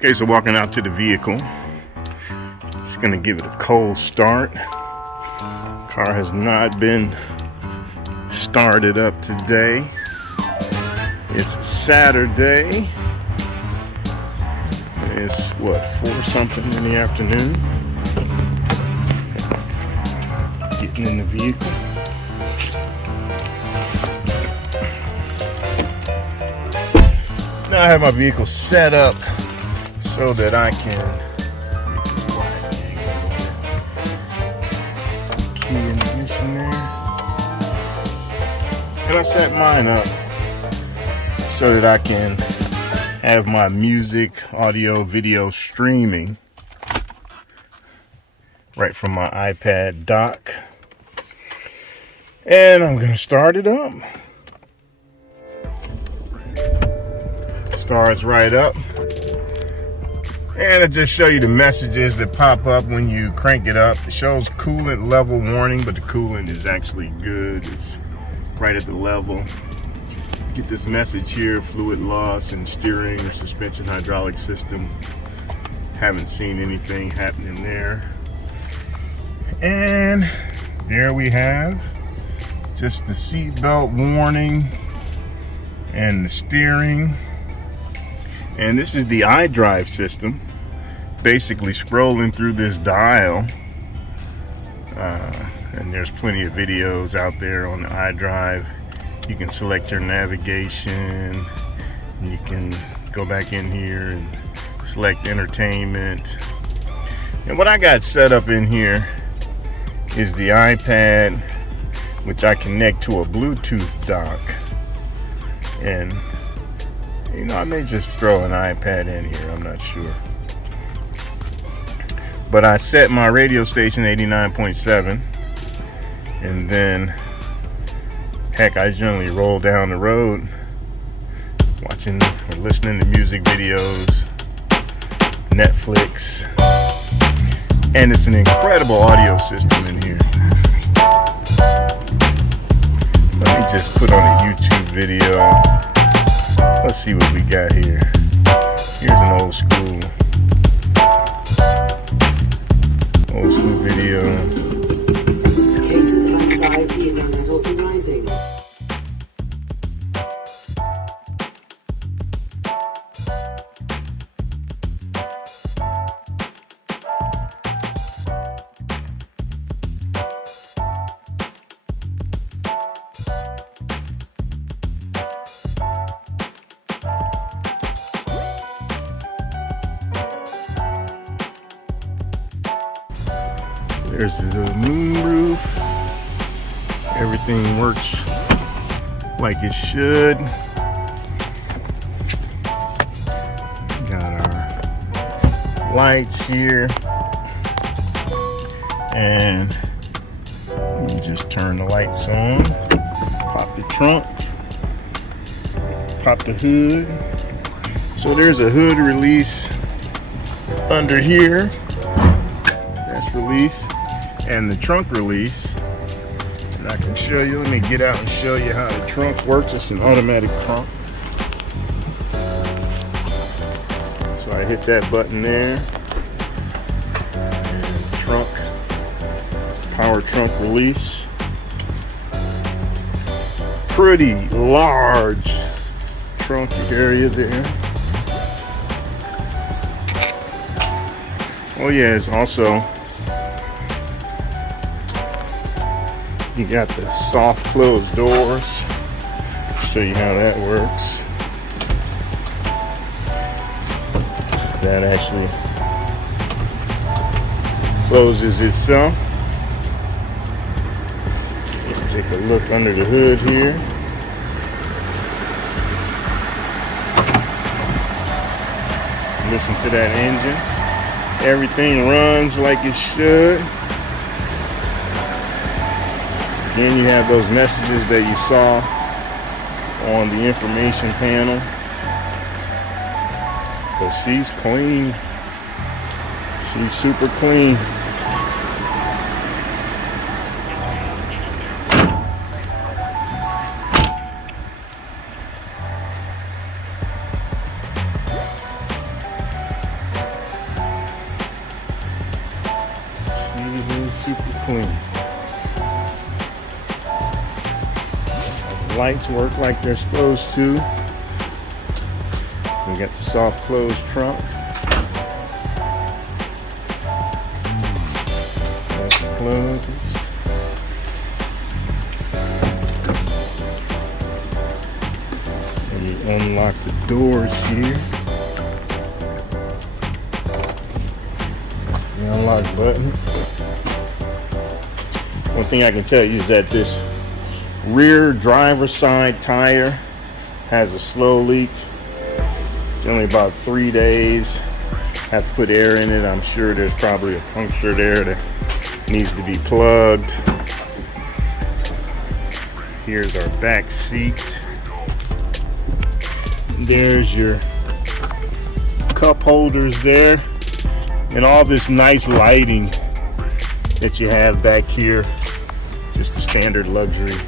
Okay, so walking out to the vehicle, just gonna give it a cold start. Car has not been started up today. It's Saturday. It's what, 4 something in the afternoon. Getting in the vehicle. Now I have my vehicle set up so that I can key ignition there. And I set mine up so that I can have my music, audio, video streaming right from my iPad dock. And I'm going to start it up. Starts right up. And it just show you the messages that pop up when you crank it up. It shows coolant level warning, but the coolant is actually good. It's right at the level. Get this message here: fluid loss in steering or suspension hydraulic system. Haven't seen anything happening there. And there we have just the seatbelt warning and the steering. And this is the iDrive system. Basically scrolling through this dial. And there's plenty of videos out there on the iDrive. You can select your navigation. And you can go back in here and select entertainment. And what I got set up in here is the iPad, which I connect to a Bluetooth dock. And you know, I may just throw an iPad in here, I'm not sure. But I set my radio station 89.7, and then, heck, I generally roll down the road watching or listening to music videos, Netflix, and it's an incredible audio system in here. Let me just put on a YouTube video. Let's see what we got here. Here's an old school video. Cases of anxiety among adults are rising. There's the moonroof. Everything works like it should. Got our lights here. And you just turn the lights on. Pop the trunk. Pop the hood. So there's a hood release under here. That's release. And the trunk release, and I can show you. Let me get out and show you how the trunk works. It's an automatic trunk. So I hit that button there, and trunk, power trunk release. Pretty large trunk area there. Oh yeah, it's also, you got the soft closed doors. Show you how that works. That actually closes itself. Let's take a look under the hood here. Listen to that engine. Everything runs like it should. Then you have those messages that you saw on the information panel. But she's clean. She's super clean. super clean. Lights work like they're supposed to. We got the soft closed trunk. That's closed. And you unlock the doors here. The unlock button. One thing I can tell you is that this rear driver's side tire has a slow leak. Only about 3 days. Have to put air in it. I'm sure there's probably a puncture there that needs to be plugged. Here's our back seat. There's your cup holders there, and all this nice lighting that you have back here. Just the standard luxury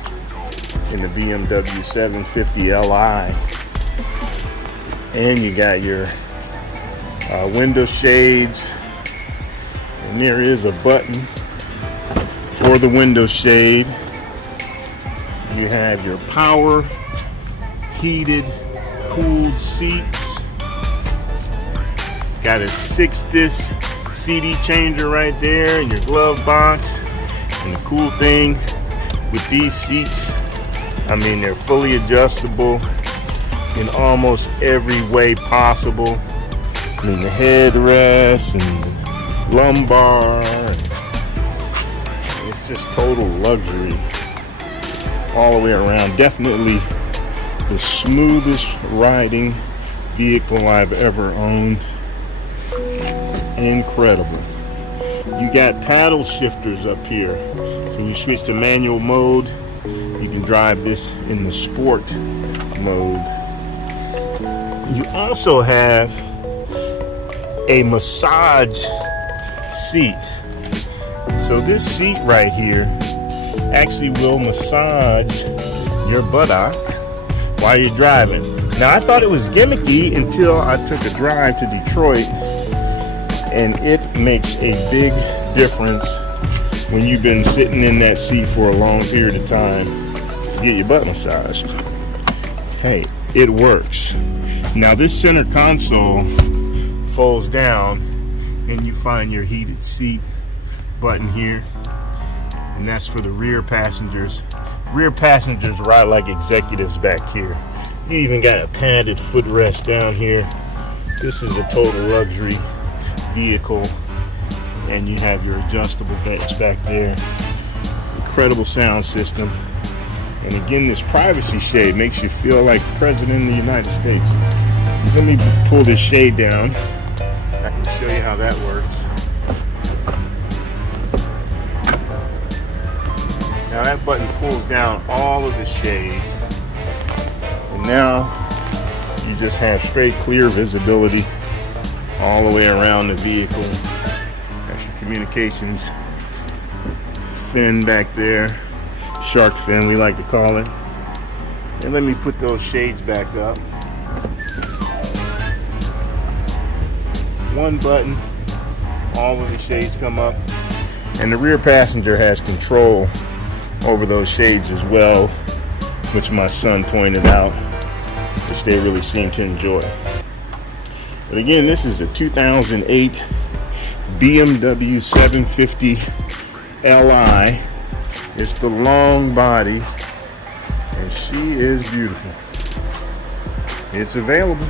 in the BMW 750 Li. And you got your window shades, and there is a button for the window shade. You have your power heated cooled seats. Got a 6-disc CD changer right there in your glove box. And the cool thing with these seats, I mean, they're fully adjustable in almost every way possible. I mean, the headrest and the lumbar, it's just total luxury all the way around. Definitely the smoothest riding vehicle I've ever owned. Incredible. You got paddle shifters up here, so when you switch to manual mode, you can drive this in the sport mode. You also have a massage seat. So this seat right here actually will massage your buttock while you're driving. Now, I thought it was gimmicky until I took a drive to Detroit, and it makes a big difference when you've been sitting in that seat for a long period of time to get your butt massaged. Hey, it works. Now, this center console folds down, and you find your heated seat button here, and that's for the rear passengers. Rear passengers ride like executives back here. You even got a padded footrest down here. This is a total luxury vehicle, and you have your adjustable vents back there. Incredible sound system. And again, this privacy shade makes you feel like the President of the United States. Let me pull this shade down. I can show you how that works. Now that button pulls down all of the shades, and now you just have straight clear visibility all the way around the vehicle. That's your communications fin back there, shark fin we like to call it. And let me put those shades back up. One button, all of the shades come up, and the rear passenger has control over those shades as well, which my son pointed out, which they really seem to enjoy. But again, this is a 2008 BMW 750 Li. It's the long body, and she is beautiful. It's available.